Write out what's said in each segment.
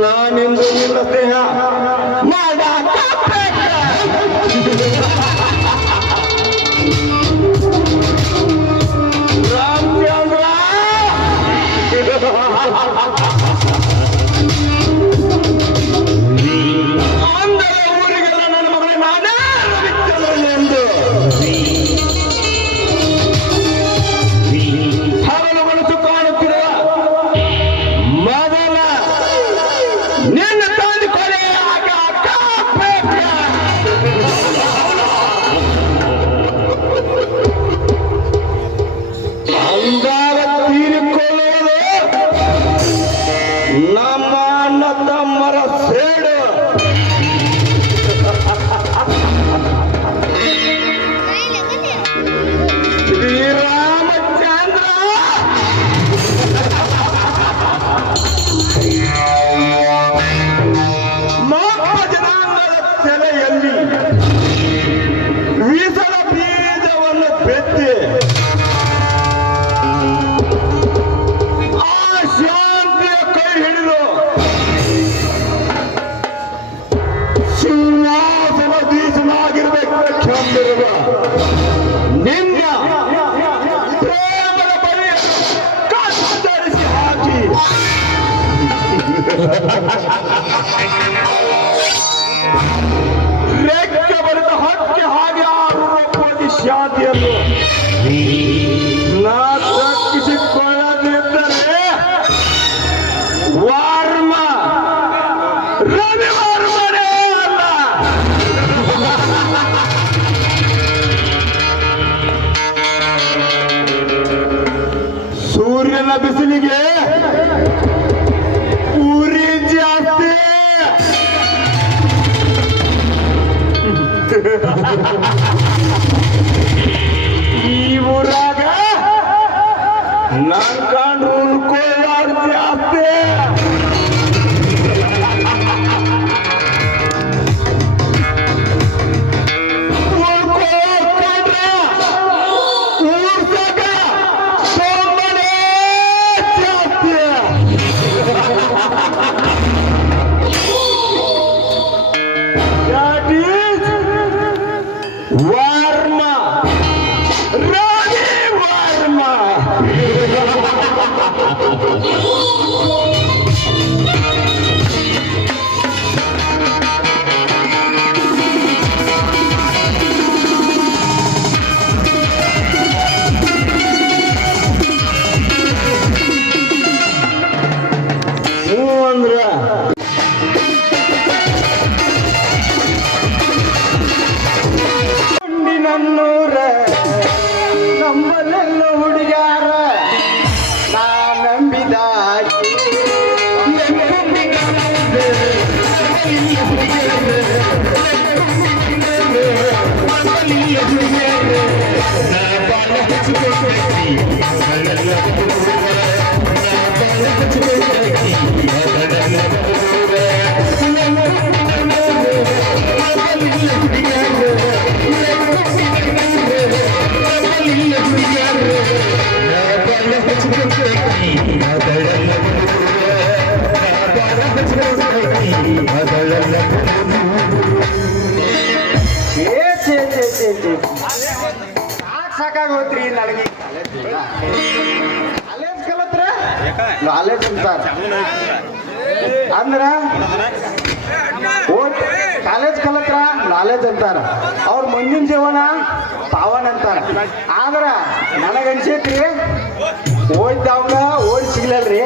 ನಾನಿಂದು ನಿನ್ನ ಸ್ನೇಹ ರಾಮಚಂದ್ರ ಅಂದರ ಊರಿಗೆಲ್ಲ ನನ್ನ ಮಗಳ ನಾನೇ ರವಿಚಂದ್ರನೆಂದು ಹಗಲು ಮನಸ್ಸು ಕಾಣುತ್ತಿರುವ ಮೊದಲ ನಿನ್ನ ತಂದು ಕೊಲೆ ತಂದಿರುವ ನಿನ್ನ ಪ್ರೇಮದ ಬಳಿ ಕತ್ತರಿಸಿ ಹಾಕಿ ರೆಕ್ಕೆ ಬರೆದ ಹಕ್ಕಿ ಹಾಗೆ ಆರುಪದಿ ಶಾಂತಿಯನ್ನು ನಾ ದಕ್ಕಿಸಿಕೊಳ್ಳದಿದ್ದರೆ ವಾರ್ಮ ರವಿವಾರ್ಮನೇ ಅಲ್ಲ. ಸೂರ್ಯನ ಬಿಸಿಲಿಗೆ ಉರಿ ಜಾಸ್ತಿ. ಈ ಊರಾಗ ನನ್ ಕಂಡು ಉಳ್ಕೊಳ್ಳೋರು ಜಾಸ್ತಿ. ವರ್ಮ ರವಿ ವರ್ಮ ಅಂದ್ರ ನನ್ನೂರ ನಂಬಲೆಲ್ಲ ಹುಡುಗ್ಯಾರ ನಾ ನಂಬಿದ ಸಾಕಾಗ ಹೋತ್ರಿ ನನಗೆ ಕಾಲೇಜ್ ಕಲತ್ರ ನಾಲೆಜ್ ಅಂತಾರ ಅಂದ್ರ ಕಾಲೇಜ್ ಕಲತ್ರ ನಾಲೆಜ್ ಅಂತಾರ ಅವ್ರ ಮುಂದಿನ ಜೀವನ ಪಾವನ್ ಅಂತಾರ. ಆದ್ರ ನನಗನ್ಸೈತ್ರಿ ಓದಿದವಂಗ ಓಡಿ ಸಿಗ್ಲಲ್ರಿ,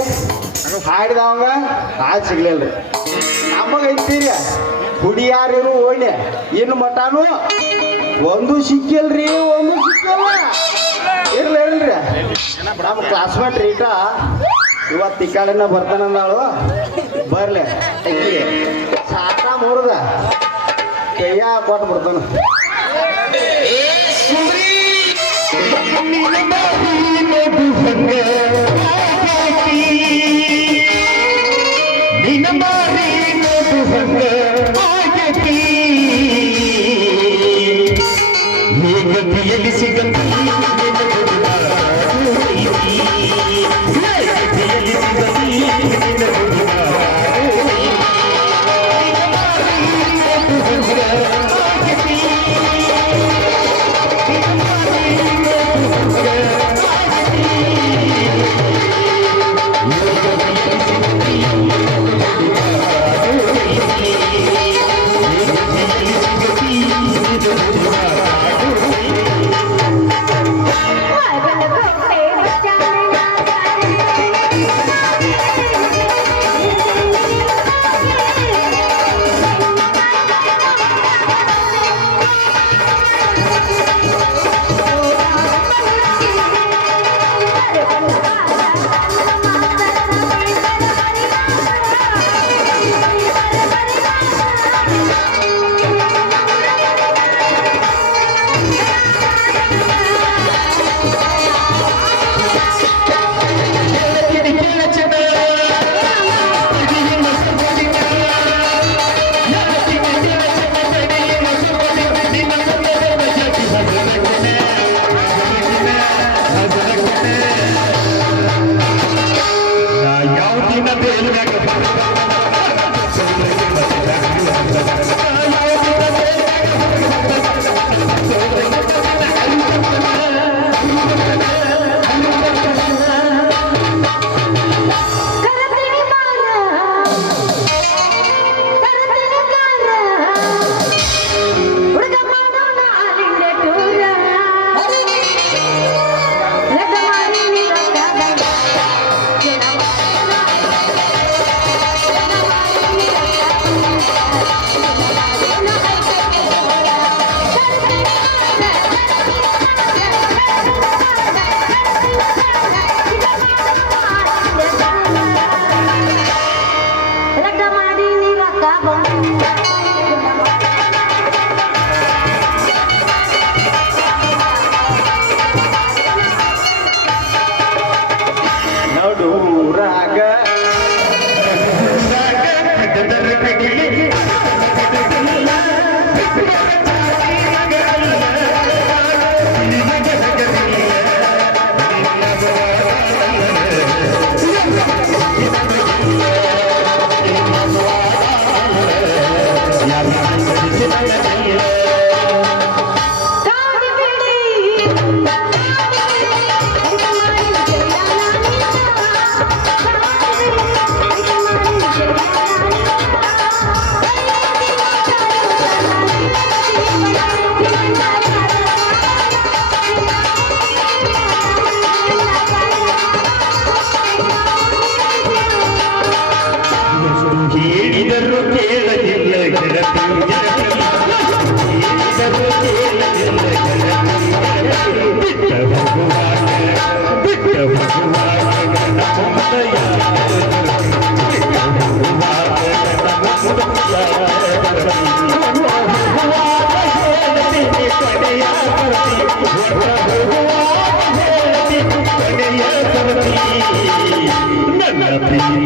ಹಾಡಿದವಂಗ ಹಾಡು ಸಿಗ್ಲಿಲ್ರಿ. ನಮಗ ಐತೀರಿ ಹುಡಿಯಾರಿರು ಓಡಿ ಇನ್ನು ಮಟಾನು ಒಂದು ಸಿಕ್ಕಿಲ್ರಿ, ಒಂದು ಸಿಕ್ಕಿಲ್ಲ. ಇರ್ಲಿ ನಮ್ಮ ಕ್ಲಾಸ್ಮೇಟ್ ರೀಟ ಇವತ್ತು ಈ ಕಡೆನ ಬರ್ತಾನಂದಾಳು. ಬರ್ಲಿ ಸಾಕ ಮುರಿದ ಕೈಯ ಕೊಟ್ಟು ಬರ್ತಾನ. ಹೇಳಿದರು ಕೇಳಲಿಲ್ಲ ಗೆಳತಿ ಹೇಳಿದರು ಕೇಳಲಿಲ್ಲ ಗೆಳತಿ ಬಿಟ್ಟ ಭಗವಾನ ಬಿಟ್ಟ ಭಗವಾನ ನಮ್ಮಯ ಬಿಟ್ಟ ಭಗವಾನ ಹೇಳ್ತೀನಿ ಕೊನೆಯ ಬರ್ತಿ ಹೇಳ್ತೀನಿ ಕೊನೆಯ ಬರ್ತಿ ನನ್ನ ಪ್ರಿಯಾಗ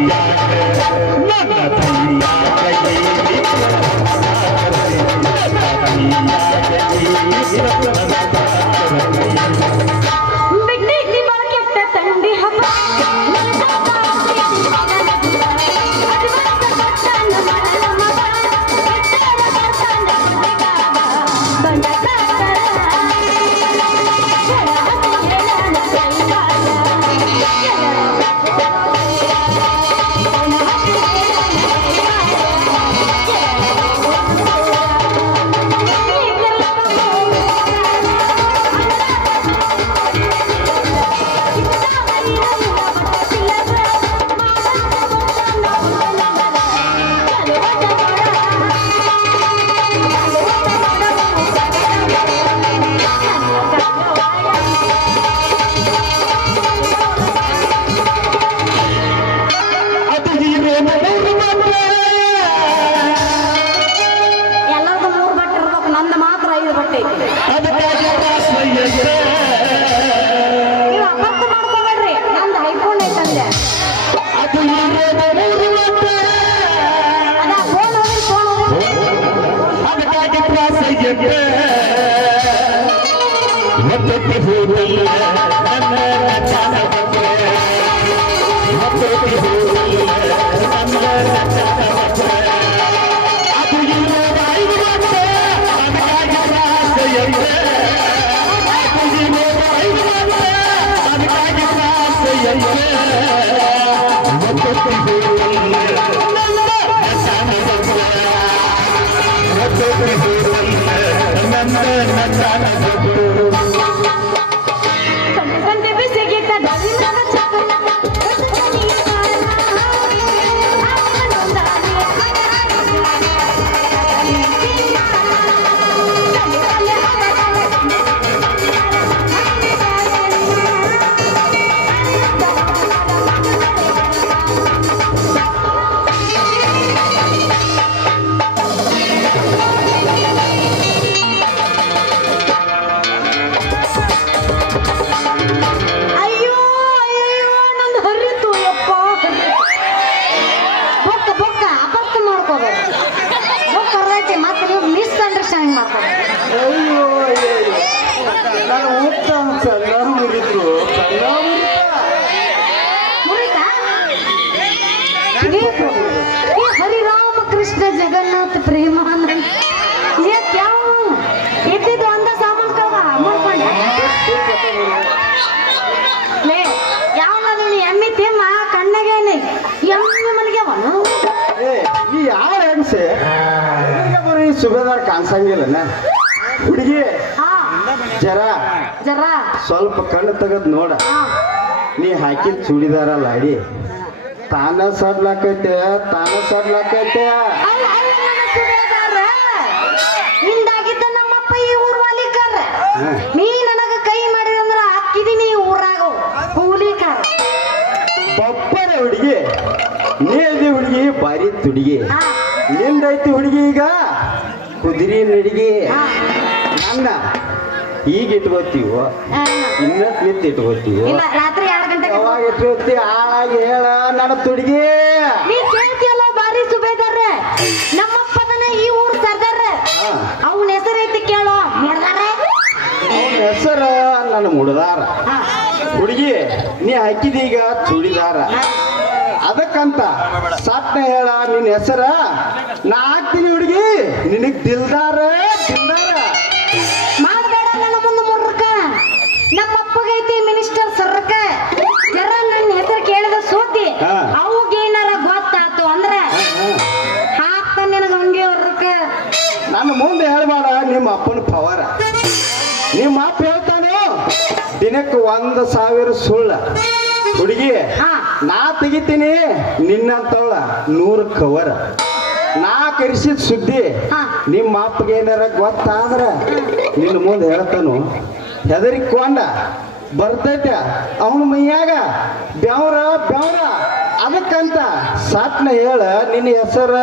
ನನ್ನ ಬಿಟ್ಟಿದ್ದಿ ಕೆಟ್ಟ ತಂಡಿ ಹಬ್ಬ ಎಲ್ಲರಿಗೂ 3 ಬಟ್ಟೆ ಇರ್ಬೇಕು, ನಂದು ಮಾತ್ರ 5 ಬಟ್ಟೆ ಐತಿ. ನೀವು ಅಪರ್ಥ ಮಾಡ್ಕೋಬೇಡ್ರಿ, ನಂದು ಐಫೋನ್ ಐತಂದೆ. ಅದ ಫೋನ್ ಹೋಗ್ರಿ. ಸಂತೆ ಬಿಸಿಗೆ ಕಡಲಿನ ಚಕ್ಕಲ ಅಯ್ಯೋ ಅಯ್ಯೋ ನಂದು ಹರಿತು ಯಪ್ಪ. ಬೊಕ್ಕ ಬೊಕ್ಕ ಅಪರ್ಥ ಮಾಡ್ಕೋಬೇಡ. ಬೊಕ್ಕ ಹರಿದೈತಿ, ಮತ್ತೆ ನೀವು ಮಿಸ್ಅಂಡರ್ಸ್ಟ್ಯಾಂಡಿಂಗ್ ಮಾಡ್ಕೋಬೇಡ. ಅಯ್ಯೋ ನಾನು ಊಟ ಸಣ್ಣ ಮುಗಿದ್ರು ಮುರಿತಾ? ये हरि राम कृष्ण जगन्नाथ प्रेमानंद ये क्या हूँ इतने तो अंदर सामान करवा मुर्ಕೊಂಡೆ ले ಯಾವ ನಾನು ಎಮ್ಮಿ ತಿಮ್ಮ ಕಣ್ಣಗೇನೆ ಎಮ್ಮಿ ಮನೆಗೆ ಅವನು ಏ ಈ ಯಾವ ಹೆಂಗಸೆ ಬರೀ ಸುಬೇದಾರ್ ಕಾಣಿಸಂಗಿಲ್ಲ ಹುಡುಗಿ ಹಾ ಜರ ಜರ ಸ್ವಲ್ಪ ಕಣ್ಣು ತೆಗೆದು ನೋಡ ಹಾ ನೀ ಹಾಕಿದ ಚೂಡಿದಾರ ಲಾಡಿ ತಾನ ಸಡ್ಲಾಕೈತೆ ಅಲ್ಲ ಅಲ್ಲ ನನ್ನ ಸುಬೇದಾರ ಹಿಂದಾಗಿದ್ದ ನಮ್ಮಪ್ಪ ಈ ಊರ್ ವಾಲಿಕಾರ ನೀ ನನಗ ಕೈ ಮಾಡಿದಂದ್ರ ಹಾಕಿದೀನಿ ಈ ಊರಾಗ ಕೂಲಿಕಾರ ಬಪ್ಪರೆ ಹುಡುಗಿ ನೀ ಐತಿ ಹುಡುಗಿ ಬಾರಿ ತುಡುಗಿ ಹಾ ನಿಂದೈತಿ ಹುಡುಗಿ ಈಗ ಕುದುರೆ ನಡಿಗೆ ಹಾ ನನ್ನ ಈಗ ಇಟ್ಕೋತೀವೋ ಇನ್ನತ್ ನಿಂತ ಇಟ್ಕೋತೀವೋ ಇಲ್ಲ ರಾತ್ರಿ 2 ಗಂಟೆಗೆ ಯಾವಾಗ ಇಟ್ಕೋತಿ ಆಳಾಗಿ ಹೇಳ ನನ್ನ ತುಡುಗಿ ನೀ ಕೇಳ್ತಿಯಲ್ಲ ಬಾರಿ ಸುಬೇದಾರ ನಮ್ಮಪ್ಪದನ ಈ ಊರ್ ಸರ್ದಾರ ಹಾ. ಅವನ ಹೆಸರೈತಿ ಕೇಳೋ ಮುಡ್ದಾರ ಅವನ ಹೆಸರ ನನ್ನ ಮುಡ್ದಾರ ಹುಡುಗಿ ನೀ ಹಾಕಿದೀಗ ಚೂಡಿದಾರ ಅದಕ್ಕಂತ ಸಟ್ನ ಹೇಳ ನಿನ್ನ ಹೆಸರ ನಾ ಹಾಕ್ತೀನಿ ಹುಡುಗಿ ನಿನಗ್ ದಿಲ್ದಾರ ಮಾಡಬೇಡ ನನ್ನ ಮುಂದೆ ಮುರ್ರಕ ನಮ್ಮಪ್ಪಗೈತಿ ಮಿನಿಸ್ಟರ್ ಸರ್ಕ ಜರ ನನ್ನ ಹೆಸರು ಕೇಳಿದ ಸುದ್ದಿ ಹಾ. ಅವಗೇನಾರ ಗೊತ್ತಾತು ಅಂದ್ರೆ ಹಾಕ್ತಾನೆ ನನಗ ಹಂಗೆ ಅವ್ರಕ್ಕ ನನ್ನ ಮುಂದೆ ಹೇಳ್ಬೇಡ ನಿಮ್ಮ ಅಪ್ಪನ ಪವರ ನಿಮ್ಮ ಅಪ್ಪ ಹೇಳ್ತಾನೆ ದಿನಕ್ಕೆ 1,000 ಸುಳ್ಳ ಹುಡುಗಿ ಹಾ. ನಾ ತೆಗಿತೀನಿ ನಿನ್ನಂತವಳ 100 ಕವರ್ ನಾ ಕರೆಸಿದ ಸುದ್ದಿ ಹಾ. ನಿಮ್ಮ ಅಪ್ಪಗೆ ಏನಾರ ಗೊತ್ತಾದ್ರ ನಿನ್ನ ಮುಂದೆ ಹೇಳ್ತಾನು ಹೆದರಿಕೊಂಡ ಬರ್ತೈತೆ ಅವನ ಮೈಯಾಗ ಬೆವ್ರ ಅದಕ್ಕಂತ ಸಾಟ್ನ ಹೇಳ ನಿನ್ನ ಹೆಸರ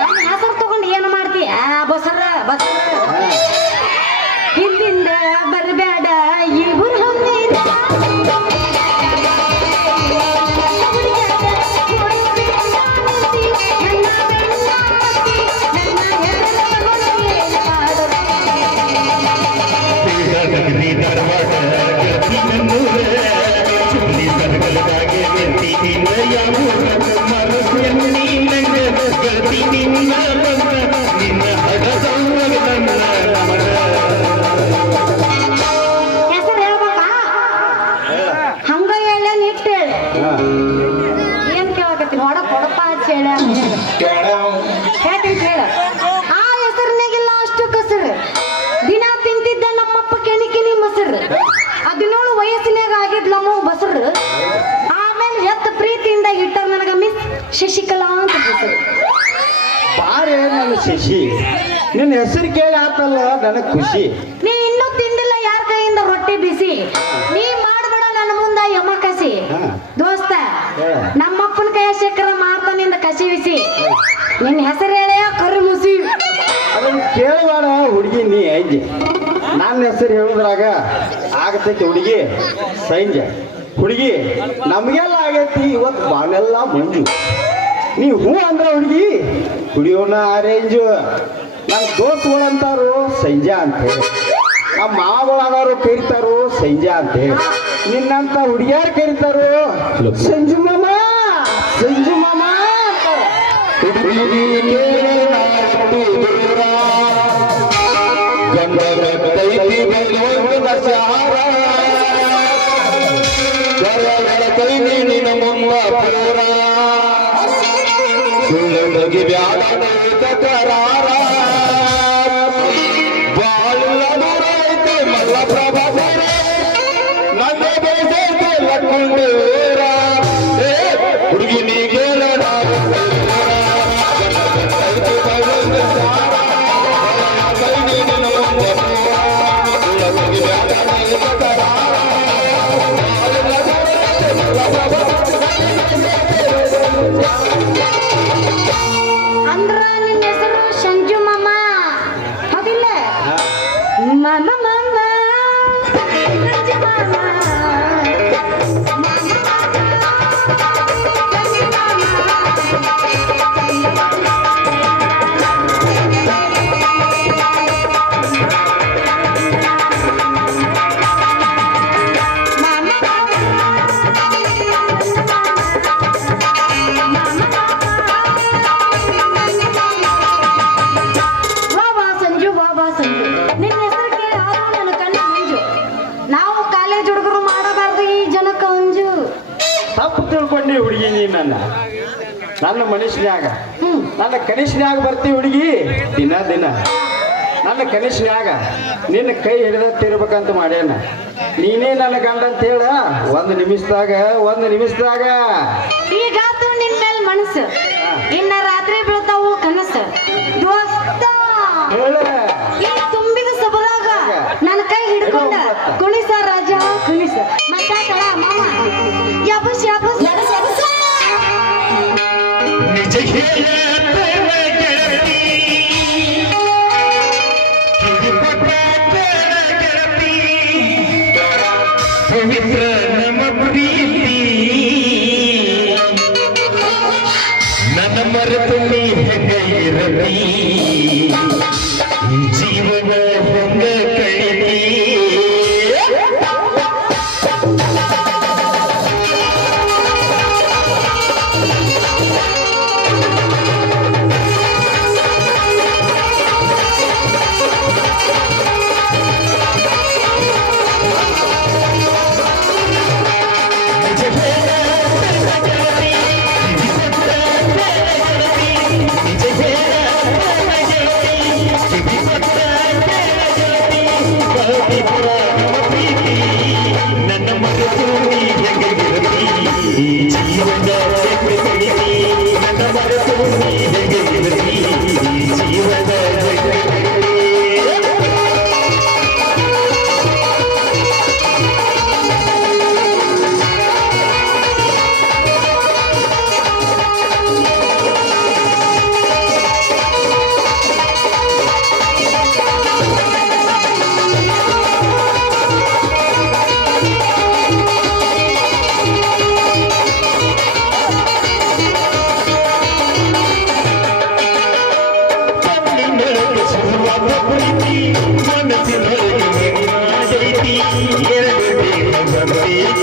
ನನ್ನ ಹೆಸರು ತಗೊಂಡು ಏನು ಮಾಡ್ತಿ ಬಸರ ಹಿಂದಿಂದ ಬರಬೇಡ ಇವ್ರು ಹಂಗಿದ ನಗರಿ ಧಾರವಾಡ ಗೆಳತಿ ನನ್ನೂರ ಚುಲಿ ಸರ್ಗಲದಾಗೆ ಗೆಳತಿ ನಿನ್ನ ಯಾವೂರ ಮರಸ್ಯನ್ನಿ ನಂಗ ಗೆಳತಿ ನಿನ್ನ ಬಂದ ನಿನ್ನ ಹಡದವ್ವ ನನ್ನ ನಮನ ಹೆಸರು ಹೇಳ್ಬೇಕಾ ಹಂಗ ಹೇಳ ನಿಟ್ಟು ಹೇಳಿ ಏನ್ ಕೇಳಕತ್ತೀನಿ ಹೊಡಪ್ಪ ಹಚ್ಚಿ ಹೇಳ ಹೇಳ್ತೀನಿ ಹೇಳ ಆ ಹೆಸರಿನಾಗಿಲ್ಲ ಅಷ್ಟು ಕಸರು ದಿನ ತಿಂತಿದ್ದ ನಮ್ಮಪ್ಪ ಕೆಣಿಕಿನಿ ಮೊಸರು 17 ವಯಸ್ಸಿನಾಗ ಆಗಿದ್ಲಮ್ಮ ಬಸರು ಆಮೇಲೆ ಎತ್ತ ಪ್ರೀತಿಯಿಂದ ಇಟ್ಟಾರ ನನಗ ಮಿಸ್ ಶಶಿಕಲಾ ಅಂತ ಹೆಸರು ಬಾರೆ ನನ್ನ ಶಶಿ ನಿನ್ನ ಹೆಸರು ಕೇಳಿ ಆತಲ್ಲ ನನಗೆ ಖುಷಿ ನೀ ಇನ್ನೂ ತಿಂದಿಲ್ಲ ಯಾರ ಕೈಯಿಂದ ರೊಟ್ಟಿ ಬಿಸಿ ನೀ ಮಾಡ್ಬೇಡ ನನ್ನ ಮುಂದ ಯಮಕಸಿ ಹಾ. ದೋಸ್ತ ಹೇ. ನಮ್ಮಪ್ಪನ ಕೈಯ ಶೇಖರ ಮಾಡ್ತಾನಿಂದ ಕಸಿ ಬಿಸಿ ನಿನ್ನ ಹೆಸರು ಹೇಳ ಕರು ಮುಸಿ ಅದನ್ನ ಕೇಳಬೇಡ ಹುಡುಗಿ ನೀ ಐಜೆ ನನ್ನ ಹೆಸರು ಹೇಳುದ್ರಾಗ ಆಗತೈತಿ ಹುಡುಗಿ ಸಂಜೆ ಹುಡುಗಿ ನಮಗೆಲ್ಲ ಆಗೈತಿ ಇವತ್ತು ಬಾನೆಲ್ಲ ಮಂಜು ನೀ ಹೂ ಅಂದ್ರ ಹುಡುಗಿ ಕುಡಿಯೋಣ ಅರೇಂಜು ನನ್ನ ದೋಸ್ತುಗಳಂತಾರು ಸಂಜೆ ಅಂತ ಹೇಳಿ ನಮ್ಮ ಮಾವಗಳಾದವರು ಕರಿತಾರು ಸಂಜೆ ಅಂತ ಹೇಳಿ ನಿನ್ನಂತ ಹುಡುಗಿಯಾರು ಕರಿತಾರು ಸಂಜು ಮಾಮ ಅಂತಾರೆ ಹುಡುಗಿ ನೀಗೇಳ ಅಂದ್ರ ನಿನ್ನ ಹೆಸರು ಸಂಜು ಮಾಮ ಹೌದಿಲ್ಲ ಮಾಮ ಮಾಮ ಸಂಜು ಮಾಮ ಬಾಬಾ ಸಂಜು ನಿನ್ನ ಹೆಸರು ಕೇಳಿ ಆದ್ರೂ ನನ್ನ ಕಣ್ಣು ಮಂಜು ನಾವು ಕಾಲೇಜ್ ಹುಡುಗರು ಮಾಡಬಾರ್ದು ಈ ಜನಕ್ಕೆ ಅಂಜು ತಪ್ಪು ತಿಳ್ಕೊಂಡಿ ಹುಡುಗಿ ನೀ ನನ್ನ ಮನುಷ್ಯನ್ಯಾಗ ನನ್ನ ಕನಿಷ್ಠನ್ಯಾಗ ಬರ್ತೀವಿ ಹುಡುಗಿ ದಿನ ನನ್ನ ಕನಿಷ್ಠನ್ಯಾಗ ನಿನ್ನ ಕೈ ಹಿಡಿದತ್ತಿರ್ಬೇಕಂತ ಮಾಡ್ಯಾನ ನೀನೇ ನನ್ನ ಗಂಡ ಅಂತ ಹೇಳ ಒಂದು ನಿಮಿಷದಾಗ ಈಗಾತು ನಿನ್ ಮೇಲೆ ಮನಸ್ಸು ಇನ್ನ ರಾತ್ರಿ ಬೀಳ್ತಾವು ಕನಸು ದೋಸ್ತ ಹೇಳ ಈ ತುಂಬಿದ ಸಬರಾಗ ನನ್ನ ಕೈ ಹಿಡ್ಕೊಂಡ ಕುಣಿಸ ರಾಜ ಕುಣಿಸ ಮಾತಾಡ ಮಾಮ ಯಾಬಸ್ ನಿಜ ಹೇಳತವ ಗೆಳತಿ ಕಿವಿಪಟ್ಟ ಗೆಳತಿ ಪವಿತ್ರ ನಮ್ಮ ಪ್ರೀತಿ ನನ್ನ ಮರೆತು ನೀ ಹೆಂಗ ಇರಲಿ ಜೀವನ ಹೆಂಗ ಕಳಿತಿ ಸ್ಥಿರವಾಗಿರ ನಮ್ಮ ಪ್ರೀತಿ ನನ್ನ ಮನಸ್ಸು ನೀ ಹೆಂಗೆ ಇರತಿ ಈ ಜೀವನ ಹೆಂಗೆ ಕಳಿತಿ ನನ್ನ ಮನಸ್ಸು ನೀ ಹೆಂಗೆ ಇರತಿ ಈ ಜೀವನ ಹೆಂಗೆ ಕಳಿತಿ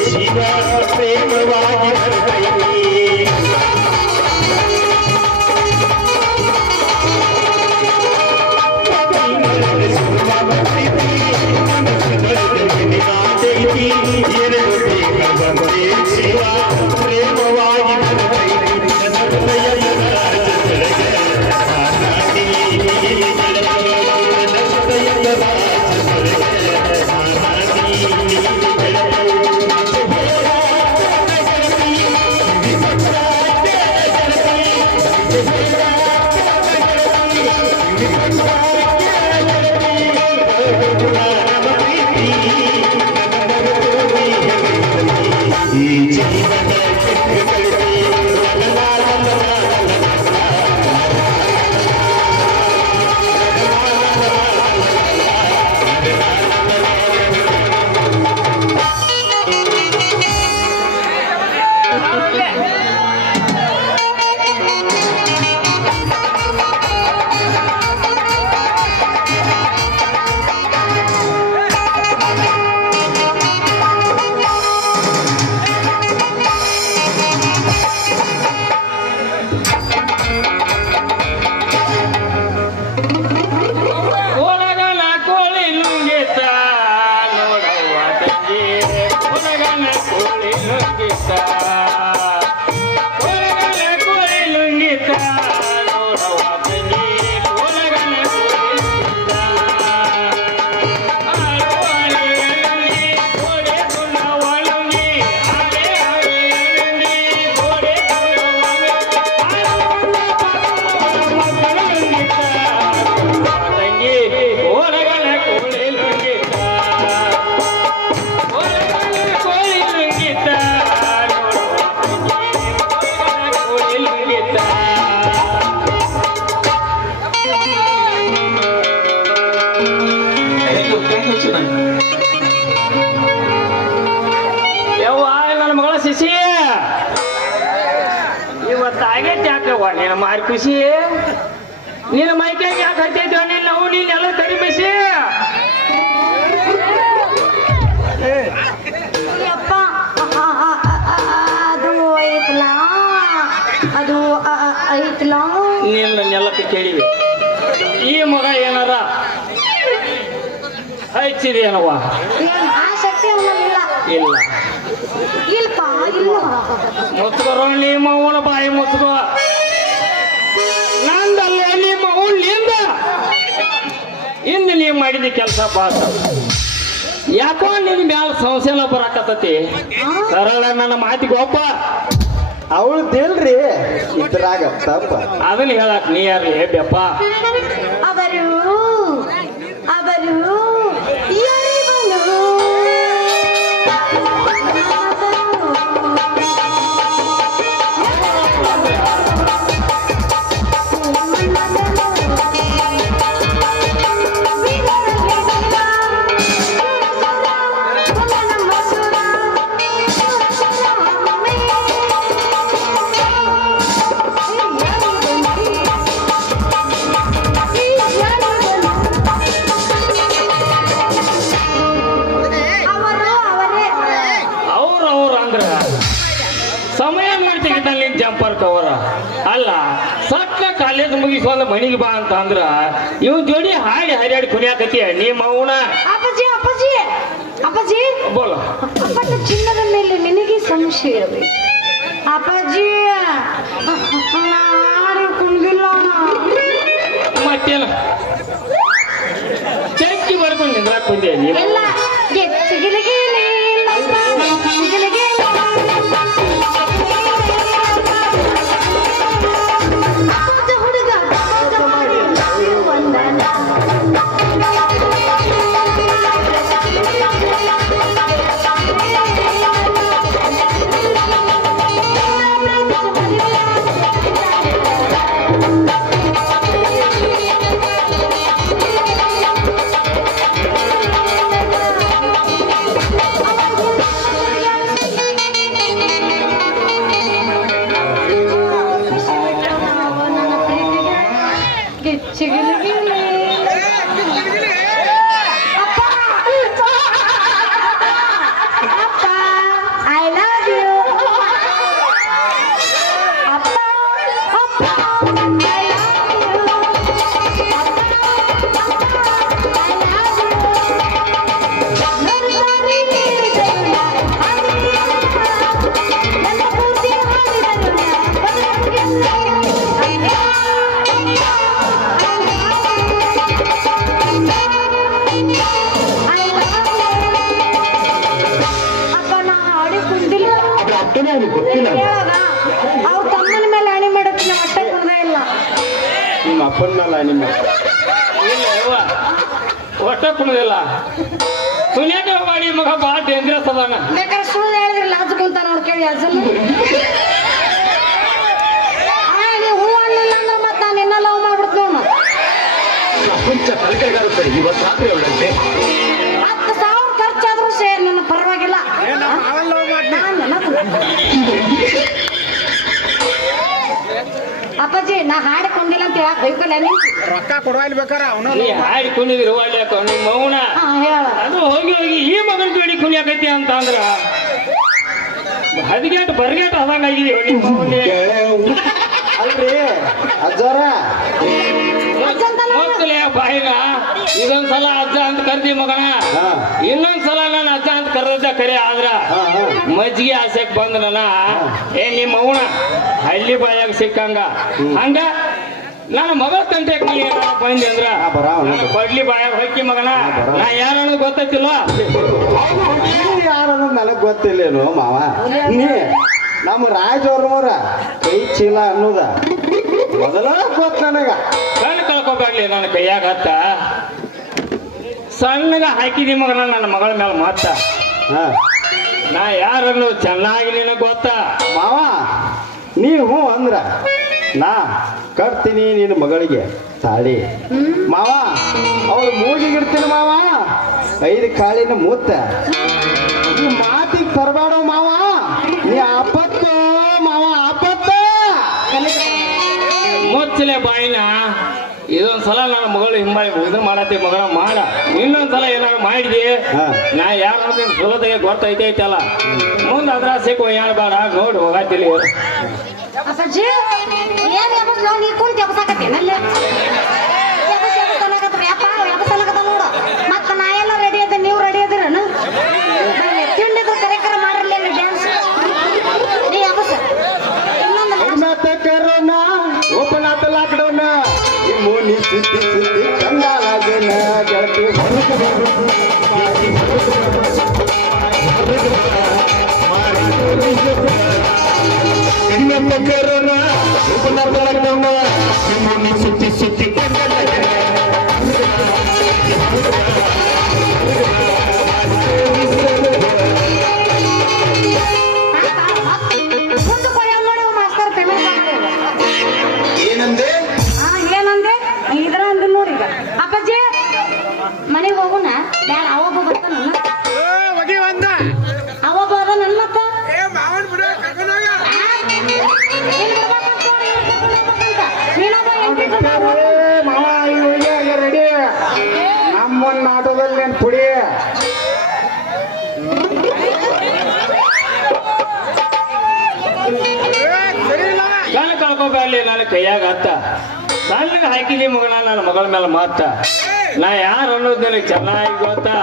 ಶಿವ ಪ್ರೇಮವಾಗಿ ಬರ್ತೈತಿ ಎರಡು ಬೇಗ ಬಂದೇ ಶಿವ ಪ್ರೇಮವಾಗಿ ಬರ್ತೈತಿ ಈ ಜೀವನ ಯವ್ವ ನನ್ನ ಮಗಳ ಶಿಶಿ ಇವತ್ತು ಆಗೈತೆ ಯಾಕವ್ವ ನೀನು ಮಾರಿ ಖುಷಿ ನಿನ್ನ ಮೈಕೈಗೆ ಯಾಕೆ ಹತ್ತೈತೆ ನೀನು ನಾವು ನೀನೆಲ್ಲ ತರಿ ಬಸಿ ಯಪ್ಪ ಅದು ಐತಲ್ಲ ಅದು ಐತಲ್ಲ ನಿನ್ನ ನೆಲಕ್ಕೆ ಕೇಳಿವಿ ಈ ಮಗ ಏನಾರ ಹಚ್ಚಿದೇನವ್ವ ಏನ್ ಆ ಶಕ್ತಿ ಅವನಲ್ಲಿಲ್ಲ ಇಲ್ಲ ಇಲ್ಪ ಇಲ್ಲ ಮುತ್ಕೊರೋ ನಿಮ್ಮ ಅವನ ಬಾಯಿ ಮುತ್ಕೋ ನಂದಲ್ಲ ನಿಮ್ಮ ಅವಳಿಂದ ಇನ್ನು ನೀವು ಮಾಡಿದ ಕೆಲಸ ಪಾಸ ಯಾಕೋ ನಿನ್ನ ಮ್ಯಾಲ ಸಂಶಯ ಬರಾಕತ್ತತಿ ಸರಳ ನನ್ನ ಮಾತಿಗೆ ಒಪ್ಪ ಅವಳು ದೇಲ್ರಿ ಇದ್ರಾಗ ತಪ್ಪ ಅದನ್ನ ಹೇಳಕ್ ನೀ ಯಾರು ಹೇಬ್ಯಪ್ಪ ಅವರು ಅವರು ಯಾರಿವನು ಸಮಯ ನೋಡಿ ತೆಗಿತಾನೆ ನಿನ್ ಜಂಪರ್ಕ್ ಅವರ ಅಲ್ಲ ಸಟ್ಟ ಕಾಲೇಜ್ ಮುಗಿಸ್ಕೊಂಡ ಮನಿಗೆ ಬಾ ಅಂತ ಅಂದ್ರ ಇವ್ ಜೋಡಿ ಹಾಡಿ ಹರಿಯಾಡಿ ಕುಣಿಯಾಕತ್ತಿ ನಿಮ್ಮ ಅವನ ಅಪ್ಪಾಜಿ ಅಪ್ಪಾಜಿ ಅಪ್ಪಾಜಿ ಬೋಲ ಅಪ್ಪಟ ಚಿನ್ನದ ಮೇಲೆ ನಿನಗೆ ಸಂಶಯವೇ ಅಪ್ಪಾಜಿ ನಾಡಿ ಕುಣಿದಿಲ್ಲ ಮತ್ತೇನ ತೆಕ್ಕಿ ಬರ್ಕೊಂಡು ನಿಂದ್ರಾಕ ಕುಂದೆ ನೀನು ಎಲ್ಲ ಗಿಲಿಗಿಲಿ ಲಂಬ, ಗಿಲಿಗಿಲಿ ಅಜ್ಜ ಹುಡುಗ ಅಜ್ಜ ಮಾಡಿ ವಂದನ. ಗಿಚ್ಚಿಗಿಲಿಗಿಲಿ. ಅಪ್ಪ, ಅಪ್ಪ, I love you. ಅಪ್ಪ, ಅಪ್ಪ, I love you. ಅಪ್ಪ, ಅಪ್ಪ, I love you. ನರ್ಸರಿ ನೀಡಿದರುಣ, ಹರಿಯಮ್ಮ. ನನ್ನ ಬುದ್ಧಿ ಹಾಡಿದರುಣ, ಬದುಕಿಲ್ಲ. ಅಪ್ಪ ನಾ ಹಾಡಿ ಕುಂದಿಲ್ಲ ಅದ್ರ ಅರ್ಥನೇ ಅವ್ನಿಗೆ ಗೊತ್ತಿಲ್ಲ. ಅವ್ರ ತಮ್ಮನ ಮೇಲೆ ಹಣಿ ಮಾಡಕ್ಕೆ ನಮ್ಮ ಹೊಟ್ಟೆ ಕುಡ್ದೇ ಇಲ್ಲ. ನಿಮ್ಮ ಅಪ್ಪನ ಮೇಲೆ ನಿಮ್ಮ ಇಲ್ಲ ಯವ್ವ ಒಟ್ಟ ಕುಣದಿಲ್ಲ ಸುನ್ಯಾಕ ಮಾಡಿ ಮಗ ಭಾಳ ಡೇಂಜರಸ್ ಅದಾನ ಬೇಕಾದ್ರೆ ಸುಳ್ಳು ಹೇಳಿದ್ರೆ ಲಾಜ್ ಕುಂತ ನೋಡ್ ಕೇಳಿ ಅಜ್ಜನ. ನೀವು ಹೂ ಅನ್ನಿಲ್ಲ ಅಂದ್ರೆ ಮತ್ತೆ ನಾನು ಇನ್ನ ಲವ್ ಮಾಡ್ಬಿಡ್ತೀನಿ ಅವ್ನ. ಪ್ರಪಂಚ ತಲೆಕೆಳಗಾರು ಸರಿ ಇವತ್ತು ರಾತ್ರಿ ಅವಳಂತೆ 10,000 ಖರ್ಚಾದ್ರೂ ಸೇರಿ ನನ್ನ ಪರವಾಗಿಲ್ಲ. ಅಪ್ಪಾಜಿ ನಾ ಹಾಡಿಕೊಂಡಿಲ್ಲ ಅಂತ ಯಾಕೆ ಬೈಕಲ್ಲ ರೊಕ್ಕ ಕೊಡುವಲ್ಲಿ ಬೇಕಾರ ಅವನು ನೀ ಹಾಡಿ ಕುಣಿದಿರು ಒಳ್ಳೆ ನಿಮ್ಮ ಮೌನ ಹೇಳ. ಅದು ಹೋಗಿ ಹೋಗಿ ಈ ಮಗನ ಜೋಡಿ ಕುಣಿಯಾಕೈತಿ ಅಂತ ಅಂದ್ರ ಹದಿಗೆಟ್ಟು ಬರ್ಗೆಟ್ಟು ಅದಂಗಾಗಿದೆ ನಿಮ್ಮ ಮೌನೆ ಅಲ್ರಿ ಅಜ್ಜಾರ ಮೊದಲೇ ಬಾಯಿನ ಇದೊಂದ್ಸಲ ಅಜ್ಜ ಅಂತ ಕರ್ದಿ ಮಗನ ಹಾ. ಇನ್ನೊಂದ್ಸಲ ನಾನು ಅಜ್ಜ ಅಂತ ಕರೆದ ಕರೆ ಆದ್ರ ಹಾ, ಹಾ. ಮಜ್ಜಿಗೆ ಆಸೆಕ್ ಬಂದ ನನ್ನ ನಿಮ್ಮ ಅವನ ಹಳ್ಳಿ ಬಾಯಾಗ ಸಿಕ್ಕಂಗ ಹಂಗ ನಾನು ಮಗಳ ತಂಟೆ ಬಂದೆ ಅಂದ್ರ ನಾನು ಕೊಡ್ಲಿ ಬಾಯಾಗ ಹೊಕ್ಕಿ ಮಗನ ನಾ ಯಾರು ಅನ್ನೋದು ಗೊತ್ತೈತಿಲ್ಲ ಯಾರನ್ನ ನನಗ್ ಗೊತ್ತಿಲ್ಲೇನು ಮಾವ ನೀ ನಮ್ಮ ರಾಜವ್ರವರ ಕೈ ಚೀಲ ಅನ್ನೋದ ಮೊದಲ ಗೊತ್ತ ನನಗ ಕಣ್ಣು ಕಳ್ಕೊಬ್ಯಾಡ್ಲಿ ನನ್ನ ಕೈಯಾಗ ಹತ್ತ ಸಣ್ಣಗ ಹಾಕಿದಿ ಮಗನ ನನ್ನ ಮಗಳ ಮೇಲೆ ಮತ್ತ ಹಾ ನಾ ಯಾರನ್ನು ಚೆನ್ನಾಗಿ ನಿನಗೆ ಗೊತ್ತಾ ಮಾವ ನೀ ಹ್ಞೂ ಅಂದ್ರ ನಾ ಕಟ್ತೀನಿ ನಿನ್ನ ಮಗಳಿಗೆ ತಾಳಿ ಮಾವ ಅವಳು ಮೂಗಿಗಿಡ್ತೀನಿ ಮಾವ 5 ಕಾಳಿನ ಮೂತ್ತ ಈ ಮಾತಿಗೆ ತರಬೇಡ ಮಾವ ನೀ ಆಪತ್ತು ಮಾವ ಆಪತ್ತು ಮುಚ್ಚಲೆ ಬಾಯಿನ ಇದೊಂದ್ಸಲ ನನ್ನ ಮಗಳು ಹಿಂಬಾಯಿ ಇದನ್ನ ಮಾಡತ್ತಿ ಮಗಳ ಮಾಡ ಇನ್ನೊಂದ್ಸಲ ಏನಾದ್ರು ಮಾಡಿದಿ ಹಾ. ನಾ ಯಾರು ಸುಲತೆಗೆ ಗೊತ್ತೈತೈತಲ್ಲ ಮುಂದೆ ಅದ್ರ ಸಿಕ್ಕ ಹೇಳ್ಬೇಡ ನೋಡಿ ಹೋಗತ್ತಿಲ್ಲ ಅಪ್ಪಾಜಿ ಏನ್ ಯಾವಸ್ ನಾವು ನೀ ಕುಂತ ಯಾವಸಾಕತ್ತೇನಲ್ಲಿ ನೋಡು ಮತ್ತೆ ನಾ ಎಲ್ಲ ರೆಡಿ ಅದ ನೀವು ರೆಡಿ ಅದಿರನು ತಿಂಡಿದ್ರು ಕರೆಕರ ಮಾಡಿರ್ಲಿ ಡ್ಯಾನ್ಸ್ ನೀ ಯಾವಸ ಇನ್ನೊಂದು ಕರೋನ ಓಪನ್ ಆತ ಲಾಕ್ಡೌನ್ ಮೋನಿ ಸುದ್ದಿ ಸುದ್ದಿ ಕಂಗಾಲಾಗೇನ ಗೆಳತಿ ಇನ್ನೊಬ್ಬ ಕರೋನ ಉಪನರ್ದಳಗಮ್ಮ ನಿಮ್ಮನ್ನು ಸುತ್ತಿ ಸುತ್ತಿ ಮುಂದೆ ಕೊಯ್ಯ ನೋಡಿ ಮಾಸ್ತರ್ ಪೇಮೆಂಟ್ ಏನಂದೆ ಏನಂದೆ ಇದ್ರ ಅಂದ್ ನೋಡಿ ಈಗ ಅಪ್ಪಾಜಿ ಮನೆಗೆ ಹೋಗೋಣ ಬ್ಯಾಡ ಅವೊಬ್ಬ ಬರ್ತಾನ ಅವೊಬ್ಬ ಅದ ನನ್ನ ಮತ್ತ ಮಾವ ಇವಾಗ ರೆಡಿ ನಮ್ಮೊಂದು ಆಟೋದಲ್ಲಿ ಪುಡಿ ಕಣ್ಣು ಕಳ್ಕೊಬ್ಯಾಡ್ಲಿ ನನ್ನ ಕೈಯಾಗ ಹತ್ತ ಸಣ್ಣಗೆ ಹಾಕಿದಿ ಮಗನ ನನ್ನ ಮಗಳ ಮೇಲೆ ಮಾತ ನಾ ಯಾರು ಅನ್ನೋದು ನನಗೆ ಚೆನ್ನಾಗಿ ಗೊತ್ತಾ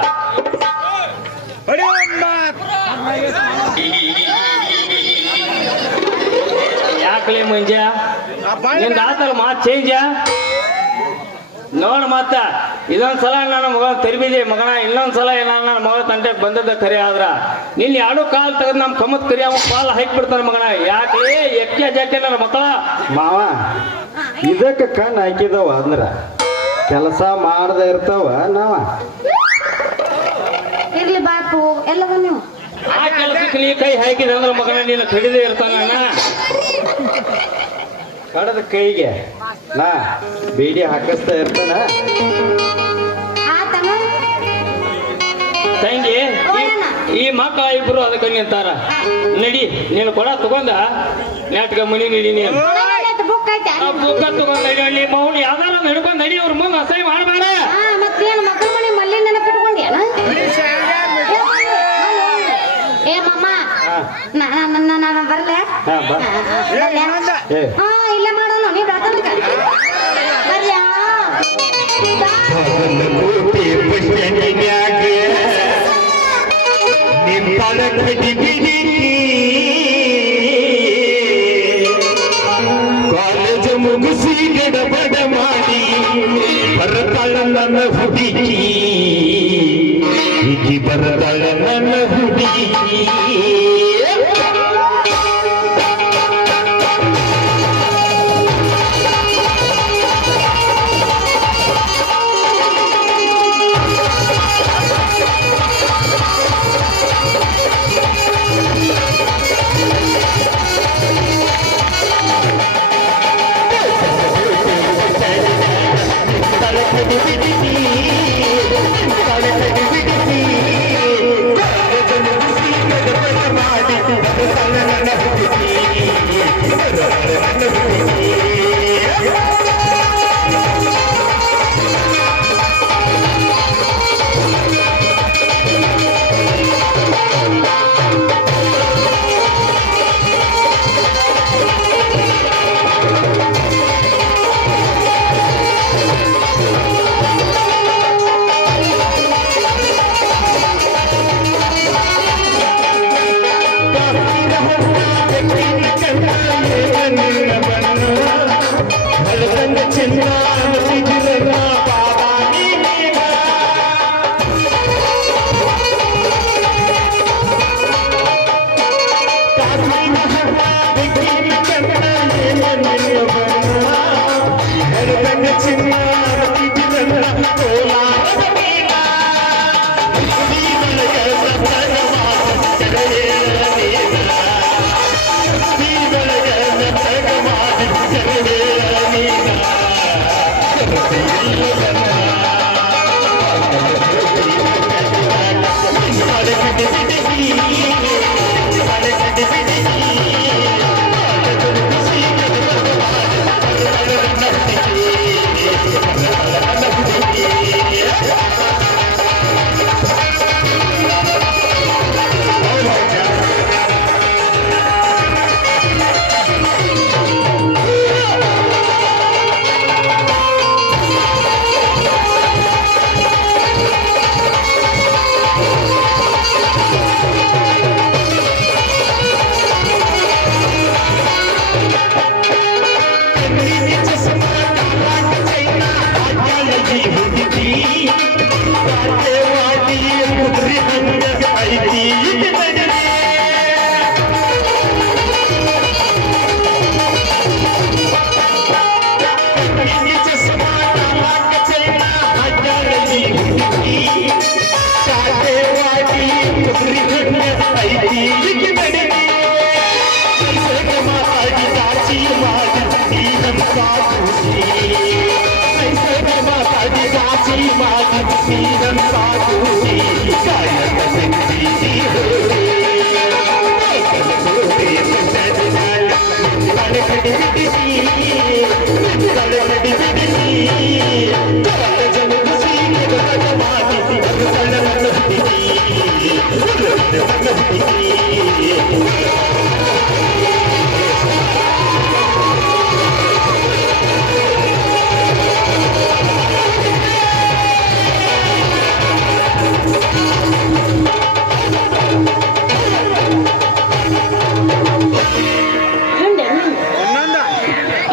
ಯಾಕಲಿ ಮುಂಜ ನಿಂದ ಆತಲ್ಲ ಮಾತು ಚೇಂಜ ನೋಡ ಮತ್ತ ಇದೊಂದ್ಸಲ ನನ್ನ ಮಗ ತರಿಬಿದೆ ಮಗನ, ಇನ್ನೊಂದ್ಸಲ ನನ್ನ ಮಗಳ ತಂಟೆಗೆ ಬಂದದ್ದ ಖರೆ ಆದ್ರ ನಿನ್ನ ಎರಡು ಕಾಲ್ ತೆಗೆದು ನಮ್ಮ ಕಮ್ಮತ್ ಕರಿ ಅವ ಪಾಲ್ ಹಾಕಿ ಮಗನ. ಯಾಕೆ ಎಕ್ಕೆ ಜಾಕೆ ನನ್ನ ಮಕ್ಕಳ ಮಾವ ಇದಕ್ಕೆ ಕಣ್ಣು ಹಾಕಿದವ ಅಂದ್ರ ಕೆಲಸ ಮಾಡದೆ ಇರ್ತಾವ ನಾವ. ಇರ್ಲಿ ಬಾಪು ಎಲ್ಲವ ನೀವು ಆ ಕೆಲಸಕ್ಕೆ ನೀ ಕೈ ಹಾಕಿದ ಅಂದ್ರೆ ಮಗನ ನೀನು ಕಡಿದೇ ಇರ್ತಾನ. ಕಡದ ಕೈಗೆ ನಾ ಬೇಡಿ ಹಾಕಿಸ್ತಾ ಇರ್ತಾನ. ಆತಮ್ಮ ತಂಗಿ ಈ ಮಕ್ಕಳ ಇಬ್ರು ಅದಕ್ಕೆ ನಿಂತಾರ. ನಡಿ ನೀನು ಕೊಡ ತಗೊಂಡ ನಾಟಕ ಮನಿ ನಡಿ. ನೀನು ಬುಕ್ ಐತೆ ಬುಕ್ಕ ತಗೊಂಡ್ ನಡಿ. ಅಲ್ಲಿ ಮೌನ ಯಾವ್ದಾರ ನಡ್ಕೊಂಡ್ ನಡಿ. ಅವ್ರ ಮುಂದೆ ಅಸಹ್ಯ ಮಾಡಬೇಡ. ಮತ್ತೇನು ಮಕ್ಕಳ ಮನೆ ಮಲ್ಲಿ ನೆನಪಿಟ್ಕೊಂಡ್ಯಾನ? ಏ ಮಮ್ಮ ನಾನು ಬರ್ಲೆ ಇಲ್ಲೇ ಮಾಡೋಣ ನೀ ಬರ್ತಾನಕ ಬರ್ಯಾ ಕೋಟೆ ಬಸ್ಟ್ಯಾಂಡಿನ್ಯಾಗ ನಿಂತಾಳ ಕಡಿ ಬಿಡಿ ಕಾಲೇಜ್ ಮುಗಿಸಿ ಗಡಬಡ ಮಾಡಿ ಬರತಾಳ ನನ್ನ ಹುಡುಗಿ, ಈಕಿ ಬರತಾಳ ನನ್ನ ಹುಡುಗಿ.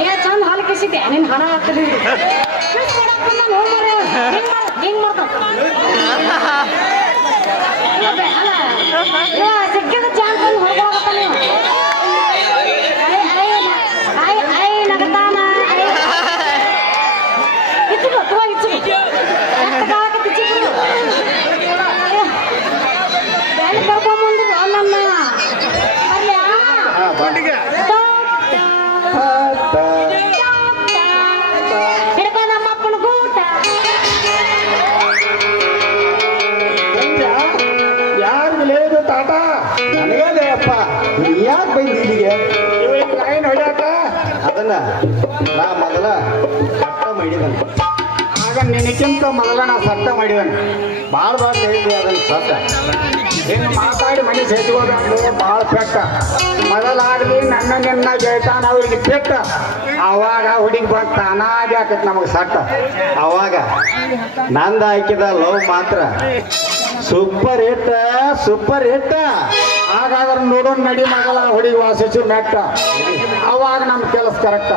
ಏ ಚಂದ ಹಾಲು ಕಿಸಿದ್ದೆ ನಿನ್ ಹಣ ಹಾಕ್ತಿದ್ವಿ ಇವ ಸಿಕ್ಕಿದ ಚಾನ್ಸ್ ಒಂದು ಹೊಡ್ಕೊಳಕತ್ತ ನೀವು ಐ ನಗತಾನ ಇಚ್ಚು ಅಥವಾ ಇಚ್ಚು ಬ್ಯಾಳಿ ಕರ್ಕೊಂಬಂದು ಅಲ್ಲಮ್ಮ ಹಿಡ್ಕೊ ನಮ್ಮ ಅಪ್ಪನ ಗೂಟ ಯಾರಿಗೆ ಲೇದು ತಾಟ ನನಗೇ ಅಪ್ಪ ಯಾಕೆ ಬಂದಿ ಇಲ್ಲಿಗೆ ಲೈನ್ ಹೊಡ್ಯಾಕ ಅದನ್ನ ನಾ ಮೊದಲ ಸಟ್ಟ ಮಾಡಿದನು ಆಗ ನಿನಕ್ಕಿಂತ ಮೊದಲ ನಾ ಸಟ್ಟ ಮಾಡಿದನು ಭಾಳ ಹೇಳಿದ್ವಿ ಅದನ್ನ ಸಟ್ಟ ಇನ್ನು ಮಾತಾಡಿ ಮನೆ ಸೇರ್ಕೋಬೇಕು ಭಾಳ ಪೆಟ್ಟ ಮೊದಲಾಗಲಿ ನನ್ನ ನಿನ್ನ ಜೈತಾನ ಅವ್ರಿಗೆ ಪೆಟ್ಟ ಅವಾಗ ಹುಡುಗಿ ಬಂದು ತಾನಾಗಿ ಹಾಕತ್ ನಮಗೆ ಸಟ್ಟ ಅವಾಗ ನಂದು ಹಾಕಿದ ಲವ್ ಮಾತ್ರ ಸೂಪರ್ ಹಿಟ್ ಹಾಗಾದ್ರೆ ನೋಡೋಣ ನಡಿ ಮಗಲ ಹುಡುಗಿ ವಾಸಿಸು ಮೆಟ್ಟ ಅವಾಗ ನಮ್ಮ ಕೆಲಸ ಕರೆಕ್ಟ